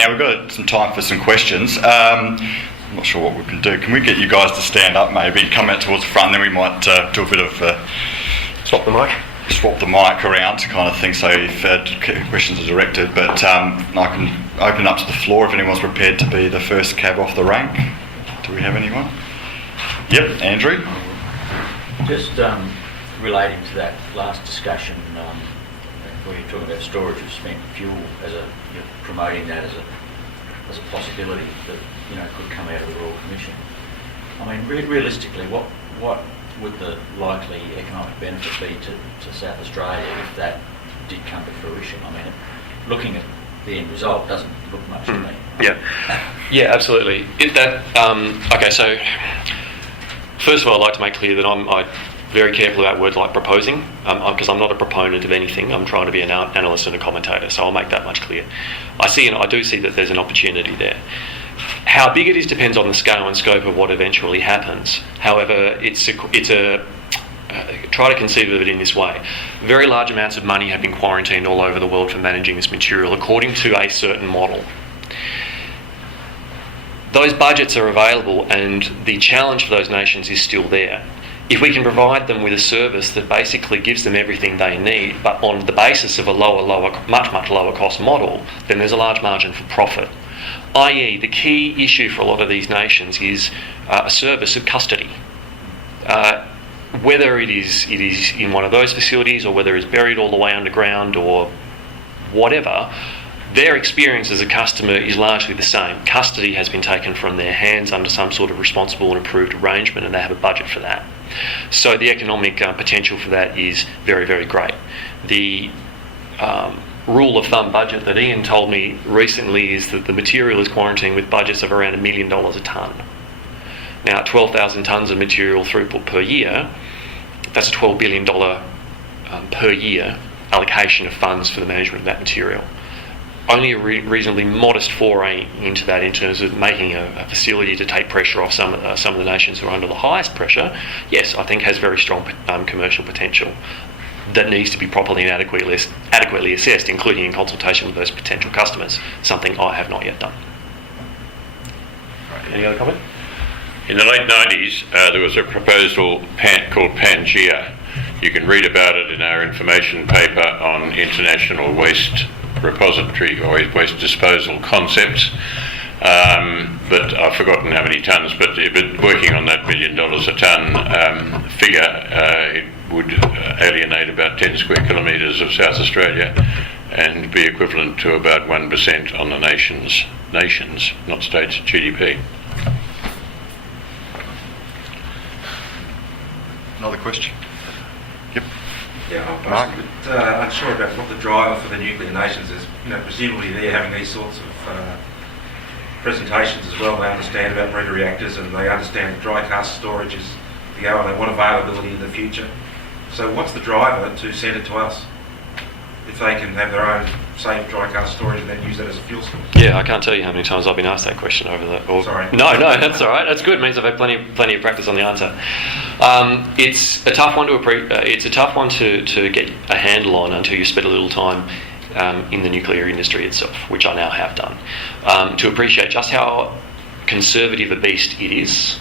Now we've got some time for some questions. I'm not sure what we can do. Can we get you guys to stand up maybe, come out towards the front, and then we might do a bit of... Swap the mic? Swap the mic around kind of thing, so if questions are directed, but I can open up to the floor if anyone's prepared to be the first cab off the rank. Do we have anyone? Yep, Andrew. Just relating to that last discussion, where you're talking about storage of spent fuel, you're promoting that as a possibility that could come out of the Royal Commission. I mean, realistically, what would the likely economic benefit be to South Australia if that did come to fruition? I mean, looking at the end result doesn't look much to me. Yeah, absolutely. Okay, so first of all, I'd like to make clear that I'm very careful about words like proposing, because I'm not a proponent of anything. I'm trying to be an analyst and a commentator, so I'll make that much clear. I do see that there's an opportunity there. How big it is depends on the scale and scope of what eventually happens. However, try to conceive of it in this way. Very large amounts of money have been quarantined all over the world for managing this material according to a certain model. Those budgets are available, and the challenge for those nations is still there. If we can provide them with a service that basically gives them everything they need, but on the basis of a much lower cost model, then there's a large margin for profit. I.e., the key issue for a lot of these nations is a service of custody. Whether it is in one of those facilities, or whether it's buried all the way underground, or whatever, their experience as a customer is largely the same. Custody has been taken from their hands under some sort of responsible and approved arrangement, and they have a budget for that. So the economic potential for that is very, very great. The rule of thumb budget that Ian told me recently is that the material is quarantined with budgets of around $1 million a tonne. Now, 12,000 tonnes of material throughput per year, that's a $12 billion per year allocation of funds for the management of that material. Only a reasonably modest foray into that in terms of making a facility to take pressure off some of the nations who are under the highest pressure, yes, I think has very strong commercial potential that needs to be properly and adequately assessed, including in consultation with those potential customers, something I have not yet done. Right. Any other comment? In the late 90s, there was a proposal called Pangea. You can read about it in our information paper on international waste repository or waste disposal concepts. But I've forgotten how many tonnes, but working on that $1 million a tonne figure, it would alienate about 10 square kilometres of South Australia and be equivalent to about 1% on the nations, not states' GDP. Another question? Yep. Yeah, I'm a bit unsure about what the driver for the nuclear nations is. Presumably they're having these sorts of presentations as well. They understand about breeder reactors, and they understand dry cask storage is the go, and they want availability in the future. So what's the driver to send it to us if they can have their own safe dry cask storage and then use that as a fuel source? Yeah, I can't tell you how many times I've been asked that question over the... Sorry. No, that's all right. That's good. It means I've had plenty of practice on the answer. It's a tough one to get a handle on until you spend a little time in the nuclear industry itself, which I now have done, to appreciate just how conservative a beast it is,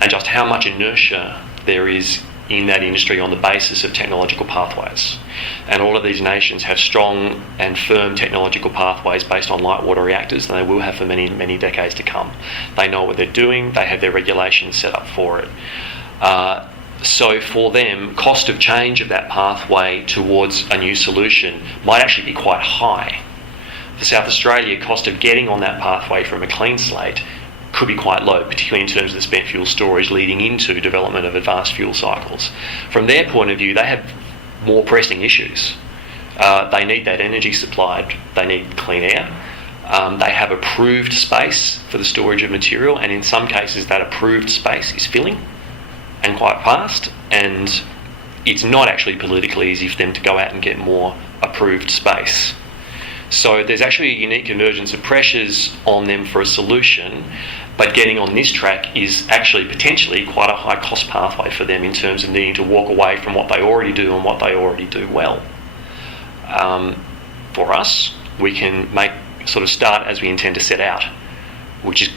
and just how much inertia there is in that industry on the basis of technological pathways. And all of these nations have strong and firm technological pathways based on light water reactors, and they will have for many, many decades to come. They know what they're doing, they have their regulations set up for it. So for them, cost of change of that pathway towards a new solution might actually be quite high. For South Australia, cost of getting on that pathway from a clean slate could be quite low, particularly in terms of the spent fuel storage leading into development of advanced fuel cycles. From their point of view, they have more pressing issues. They need that energy supplied, they need clean air, they have approved space for the storage of material, and in some cases that approved space is filling, and quite fast, and it's not actually politically easy for them to go out and get more approved space. So there's actually a unique convergence of pressures on them for a solution, but getting on this track is actually potentially quite a high cost pathway for them in terms of needing to walk away from what they already do and what they already do well. For us, we can make sort of start as we intend to set out, which is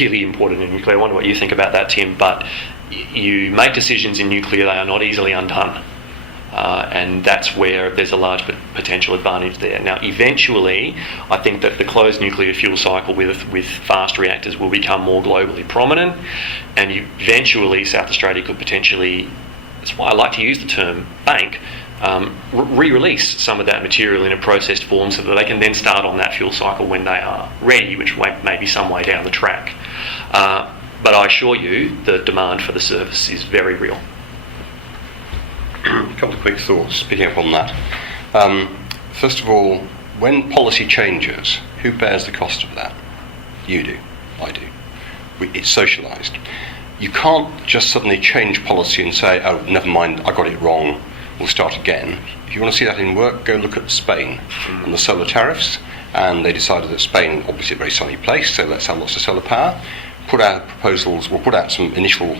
really important in nuclear. I wonder what you think about that, Tim, but you make decisions in nuclear, they are not easily undone. And that's where there's a large potential advantage there. Now, eventually, I think that the closed nuclear fuel cycle with fast reactors will become more globally prominent, and eventually South Australia could potentially, that's why I like to use the term bank, re-release some of that material in a processed form so that they can then start on that fuel cycle when they are ready, which may be some way down the track. But I assure you the demand for the service is very real. A couple of quick thoughts picking up on that. First of all, when policy changes, who bears the cost of that? You do. I do. It's socialised. You can't just suddenly change policy and say, oh, never mind, I got it wrong, we'll start again. If you want to see that in work, go look at Spain and the solar tariffs. And they decided that Spain, obviously a very sunny place, so let's have lots of solar power, put out proposals, or put out some initial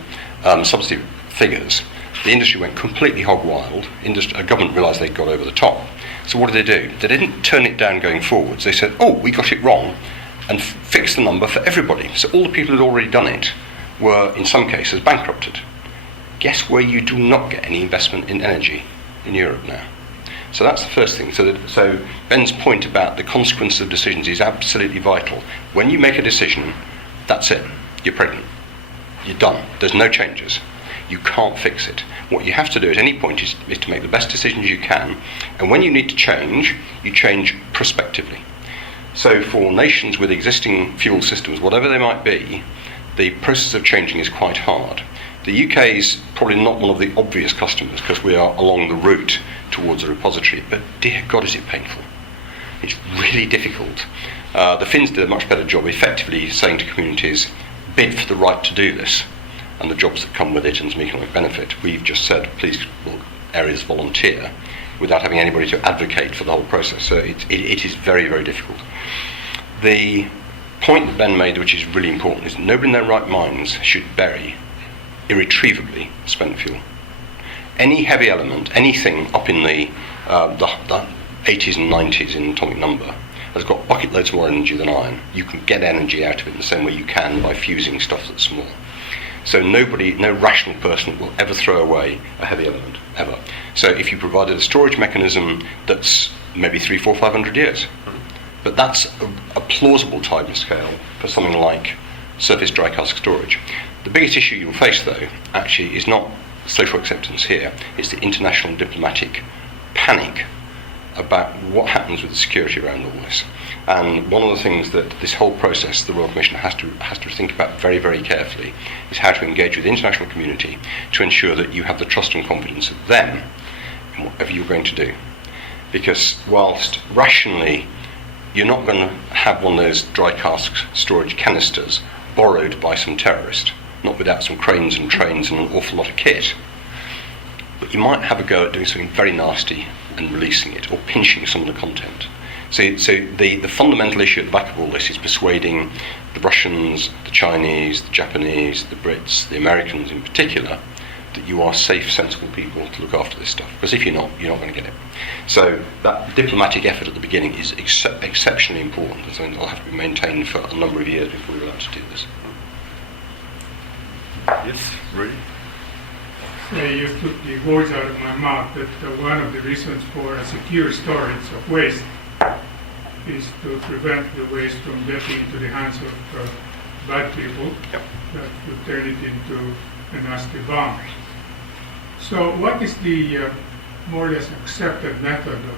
subsidy figures. The industry went completely hog wild. Government realised they'd got over the top. So what did they do? They didn't turn it down going forwards. They said, oh, we got it wrong, and fixed the number for everybody. So all the people who had already done it were, in some cases, bankrupted. Guess where you do not get any investment in energy? In Europe now. So that's the first thing. So Ben's point about the consequences of decisions is absolutely vital. When you make a decision, that's it. You're pregnant. You're done. There's no changes. You can't fix it. What you have to do at any point is to make the best decisions you can, and when you need to change, you change prospectively. So for nations with existing fuel systems, whatever they might be, the process of changing is quite hard. The UK is probably not one of the obvious customers because we are along the route towards a repository, but dear God, is it painful. It's really difficult. The Finns did a much better job effectively saying to communities, bid for the right to do this, and the jobs that come with it and some economic benefit. We've just said, please, areas volunteer, without having anybody to advocate for the whole process. So it is very, very difficult. The point that Ben made, which is really important, is that nobody in their right minds should bury irretrievably spent fuel. Any heavy element, anything up in the 80s and 90s in atomic number, has got bucket loads more energy than iron. You can get energy out of it in the same way you can by fusing stuff that's small. So no rational person will ever throw away a heavy element, ever. So if you provided a storage mechanism that's maybe 300, 400, 500 years, but that's a plausible time scale for something like surface dry cask storage. The biggest issue you'll face, though, actually is not social acceptance here, it's the international diplomatic panic about what happens with the security around all this. And one of the things that this whole process, the Royal Commission has to think about very, very carefully is how to engage with the international community to ensure that you have the trust and confidence of them in whatever you're going to do. Because whilst rationally you're not going to have one of those dry cask storage canisters borrowed by some terrorist, not without some cranes and trains and an awful lot of kit, but you might have a go at doing something very nasty and releasing it, or pinching some of the content. So the fundamental issue at the back of all this is persuading the Russians, the Chinese, the Japanese, the Brits, the Americans in particular, that you are safe, sensible people to look after this stuff. Because if you're not going to get it. So that diplomatic effort at the beginning is exceptionally important. It's something that will have to be maintained for a number of years before we're allowed to do this. Yes, Rudy? You took the words out of my mouth that one of the reasons for a secure storage of waste is to prevent the waste from getting into the hands of bad people that would turn it into a nasty bomb. So what is the more or less accepted method of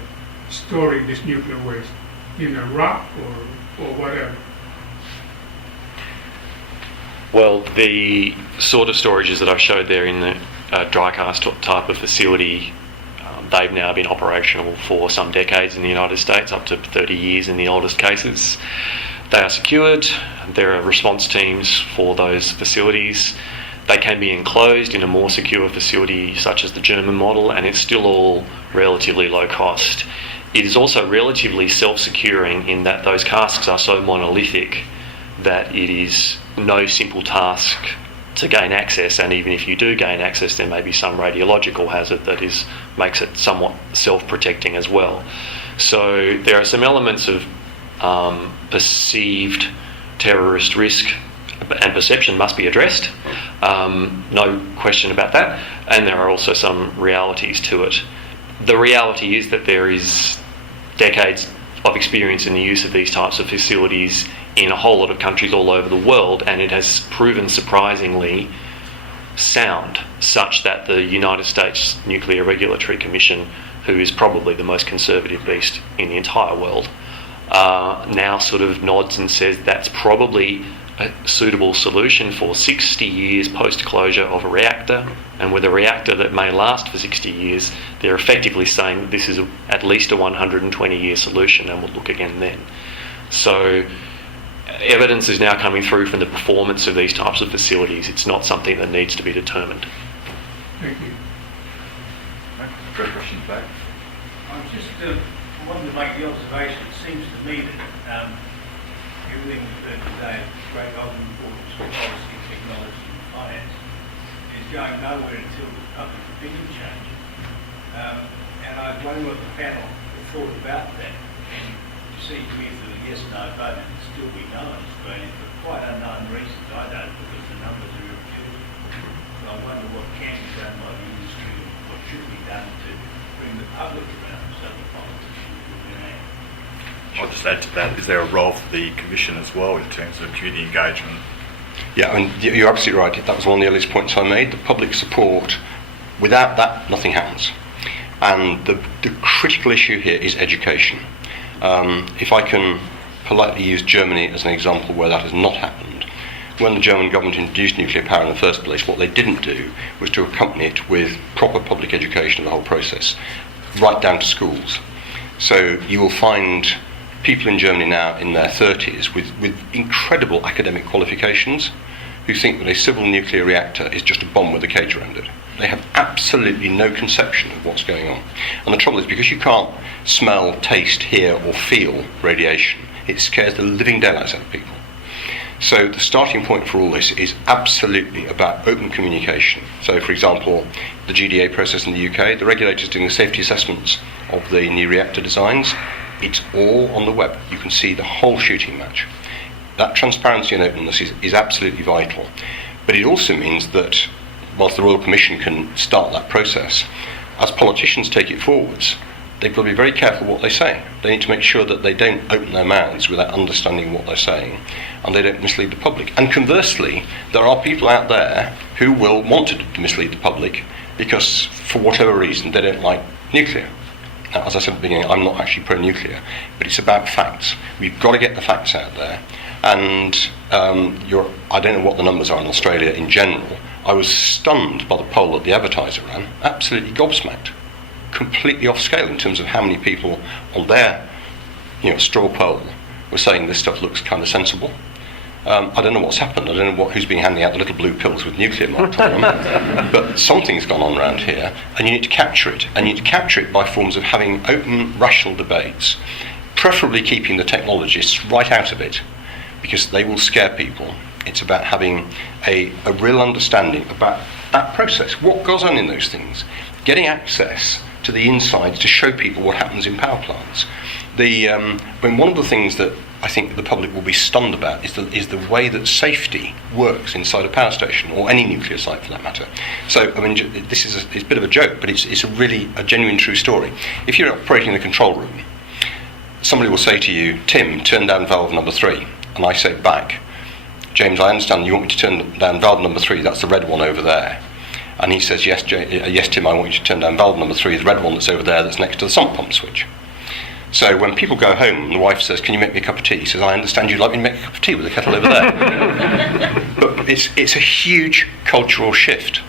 storing this nuclear waste? In a rock or whatever? Well, the sort of storages that I've showed there in the dry cask type of facility, they've now been operational for some decades in the United States, up to 30 years in the oldest cases. They are secured. There are response teams for those facilities. They can be enclosed in a more secure facility such as the German model, and it's still all relatively low cost. It is also relatively self-securing in that those casks are so monolithic that it is no simple task to gain access, and even if you do gain access, there may be some radiological hazard that makes it somewhat self-protecting as well. So there are some elements of perceived terrorist risk and perception must be addressed. No question about that. And there are also some realities to it. The reality is that there is decades of experience in the use of these types of facilities in a whole lot of countries all over the world, and it has proven surprisingly sound, such that the United States Nuclear Regulatory Commission, who is probably the most conservative beast in the entire world, now sort of nods and says that's probably a suitable solution for 60 years post-closure of a reactor, and with a reactor that may last for 60 years, they're effectively saying that this is at least a 120-year solution, and we'll look again then. So evidence is now coming through from the performance of these types of facilities. It's not something that needs to be determined. Thank you. Great question, Dave. I just wanted to make the observation. It seems to me that everything we've heard today of great importance for policy, technology and finance is going nowhere until the public opinion changes. And I wonder what the panel thought about that. And you see to me for the yes no vote, and it's still we know in Australia for quite unknown reasons. I don't, because the numbers are refused. But I wonder what can be done by the industry and what should be done to bring the public around so the politicians will react. I'll just add to that, is there a role for the Commission as well in terms of community engagement? Yeah, and you're absolutely right. That was one of the earliest points I made. The public support, without that, nothing happens. And the critical issue here is education. If I can politely use Germany as an example where that has not happened, when the German government introduced nuclear power in the first place, what they didn't do was to accompany it with proper public education of the whole process, right down to schools. So you will find people in Germany now in their 30s with incredible academic qualifications who think that a civil nuclear reactor is just a bomb with a cage around it. They have absolutely no conception of what's going on. And the trouble is, because you can't smell, taste, hear or feel radiation, it scares the living daylights out of people. So the starting point for all this is absolutely about open communication. So, for example, the GDA process in the UK, the regulators doing the safety assessments of the new reactor designs, it's all on the web. You can see the whole shooting match. That transparency and openness is absolutely vital. But it also means that whilst the Royal Commission can start that process, as politicians take it forwards, they've got to be very careful what they say. They need to make sure that they don't open their mouths without understanding what they're saying, and they don't mislead the public. And conversely, there are people out there who will want to mislead the public because, for whatever reason, they don't like nuclear. Now, as I said at the beginning, I'm not actually pro-nuclear, but it's about facts. We've got to get the facts out there. And I don't know what the numbers are in Australia in general. I was stunned by the poll that the Advertiser ran, absolutely gobsmacked, completely off scale in terms of how many people on their straw poll were saying this stuff looks kind of sensible. I don't know what's happened. I don't know who's been handing out the little blue pills with nuclear marked on them. But something's gone on around here, and you need to capture it. And you need to capture it by forms of having open, rational debates, preferably keeping the technologists right out of it, because they will scare people. It's about having a real understanding about that process, what goes on in those things, getting access to the insides to show people what happens in power plants. One of the things that I think the public will be stunned about is the way that safety works inside a power station, or any nuclear site for that matter. So, I mean, this is it's a bit of a joke, but it's really a genuine true story. If you're operating in the control room, somebody will say to you, Tim, turn down valve number 3. And I say back, James, I understand you want me to turn down valve number 3, that's the red one over there. And he says, yes, Tim, I want you to turn down valve number 3, the red one that's over there that's next to the sump pump switch. So when people go home and the wife says, can you make me a cup of tea? He says, I understand you'd like me to make a cup of tea with the kettle over there. But it's a huge cultural shift.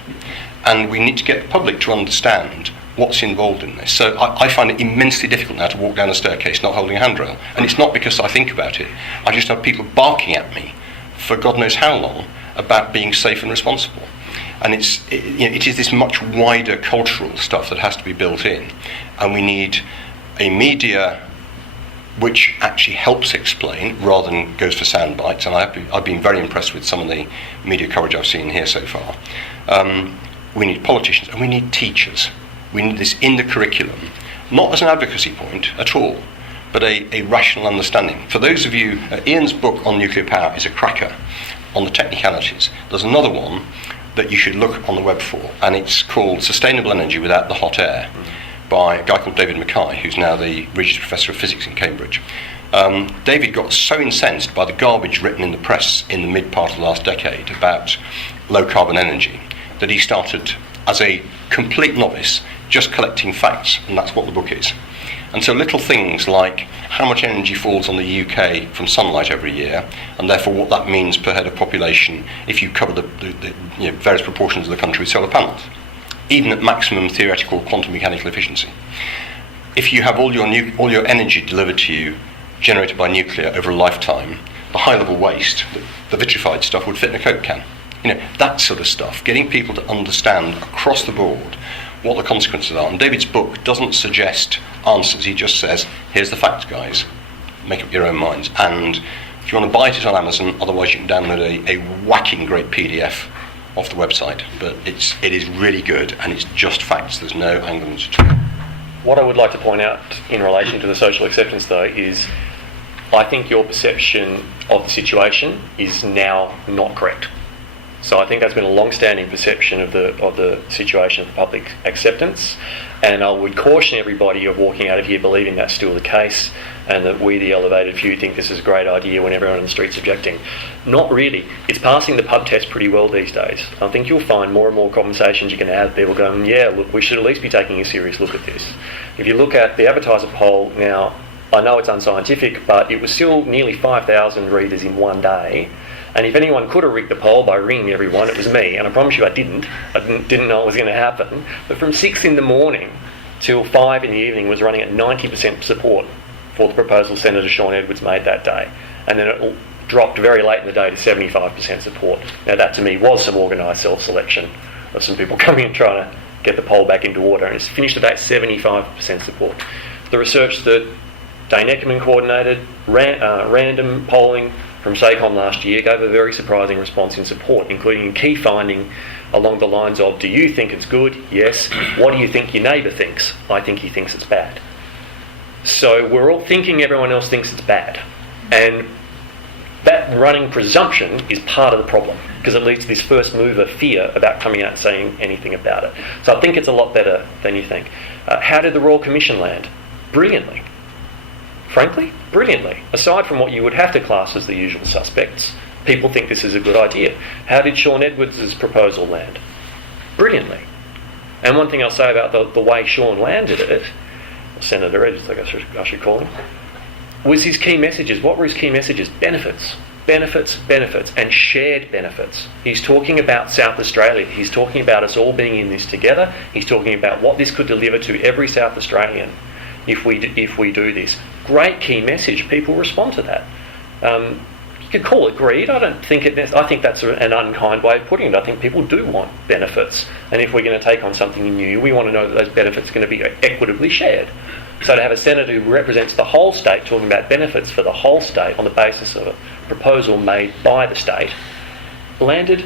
And we need to get the public to understand what's involved in this. So I find it immensely difficult now to walk down a staircase not holding a handrail. And it's not because I think about it. I just have people barking at me for God knows how long about being safe and responsible. And it is this much wider cultural stuff that has to be built in. And we need a media which actually helps explain rather than goes for sound bites. And I've been very impressed with some of the media coverage I've seen here so far. We need politicians and we need teachers. We need this in the curriculum, not as an advocacy point at all, but a rational understanding. For those of you, Ian's book on nuclear power is a cracker on the technicalities. There's another one that you should look on the web for, and it's called Sustainable Energy Without the Hot Air by a guy called David Mackay, who's now the Registered Professor of Physics in Cambridge. David got so incensed by the garbage written in the press in the mid part of the last decade about low carbon energy that he started, as a complete novice, just collecting facts, and that's what the book is. And so little things like how much energy falls on the UK from sunlight every year, and therefore what that means per head of population if you cover the various proportions of the country with solar panels, even at maximum theoretical quantum mechanical efficiency. If you have all your energy delivered to you generated by nuclear over a lifetime, the high-level waste, the vitrified stuff, would fit in a Coke can. That sort of stuff, getting people to understand across the board what the consequences are. And David's book doesn't suggest answers, he just says, here's the facts, guys. Make up your own minds. And if you want to buy it on Amazon, otherwise you can download a whacking great PDF off the website. But it is really good, and it's just facts. There's no angles at all. What I would like to point out in relation to the social acceptance, though, is I think your perception of the situation is now not correct. So I think that's been a long-standing perception of the situation of public acceptance, and I would caution everybody of walking out of here believing that's still the case, and that we, the elevated few, think this is a great idea when everyone on the street's objecting. Not really. It's passing the pub test pretty well these days. I think you'll find more and more conversations you can have, people going, yeah, look, we should at least be taking a serious look at this. If you look at the advertiser poll now, I know it's unscientific, but it was still nearly 5,000 readers in one day. And if anyone could have rigged the poll by ringing everyone, it was me. And I promise you I didn't. I didn't know it was going to happen. But from 6 in the morning till 5 in the evening was running at 90% support for the proposal Senator Sean Edwards made that day. And then it dropped very late in the day to 75% support. Now that to me was some organised self-selection of some people coming and trying to get the poll back into order. And it's finished the day at 75% support. The research that Dane Eckerman coordinated, random polling from SACOME last year, gave a very surprising response in support, including a key finding along the lines of, do you think it's good? Yes. What do you think your neighbour thinks? I think he thinks it's bad. So we're all thinking everyone else thinks it's bad. And that running presumption is part of the problem, because it leads to this first mover fear about coming out and saying anything about it. So I think it's a lot better than you think. How did the Royal Commission land? Brilliantly. Frankly, brilliantly. Aside from what you would have to class as the usual suspects, people think this is a good idea. How did Sean Edwards' proposal land? Brilliantly. And one thing I'll say about the way Sean landed it, Senator Edwards, I guess I should call him, was his key messages. What were his key messages? Benefits. Benefits, benefits, and shared benefits. He's talking about South Australia. He's talking about us all being in this together. He's talking about what this could deliver to every South Australian if we do this. Great key message. People respond to that. You could call it greed. I think that's an unkind way of putting it. I think people do want benefits, and if we're going to take on something new, we want to know that those benefits are going to be equitably shared. So to have a senator who represents the whole state talking about benefits for the whole state on the basis of a proposal made by the state landed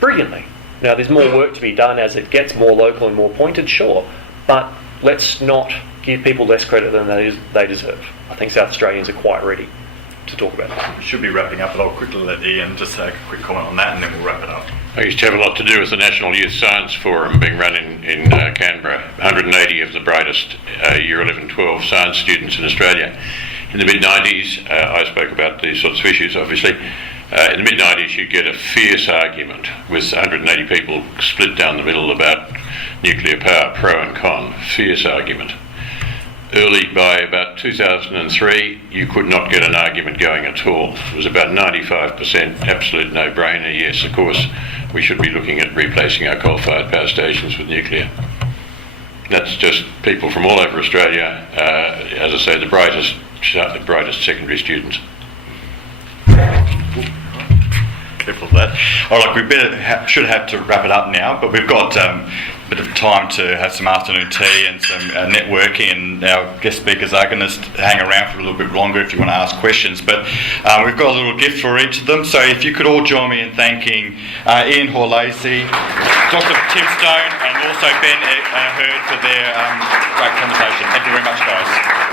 brilliantly. Now there's more work to be done as it gets more local and more pointed, sure, but let's not give people less credit than they deserve. I think South Australians are quite ready to talk about this. We should be wrapping up, but I'll quickly let Ian just take a quick comment on that, and then we'll wrap it up. I used to have a lot to do with the National Youth Science Forum being run in Canberra. 180 of the brightest Year 11-12 science students in Australia. In the mid-90s, I spoke about these sorts of issues, obviously. In the mid-90s, you'd get a fierce argument with 180 people split down the middle about nuclear power, pro and con. Fierce argument. Early, by about 2003, you could not get an argument going at all. It was about 95% absolute no-brainer. Yes, of course, we should be looking at replacing our coal-fired power stations with nuclear. That's just people from all over Australia, as I say, the brightest secondary students. Careful of that. All right, we should have to wrap it up now, but we've got a bit of time to have some afternoon tea and some networking, and our guest speakers are going to hang around for a little bit longer if you want to ask questions. But we've got a little gift for each of them, so if you could all join me in thanking Ian Hore-Lacy, Dr. Tim Stone, and also Ben Hurd for their great conversation. Thank you very much, guys.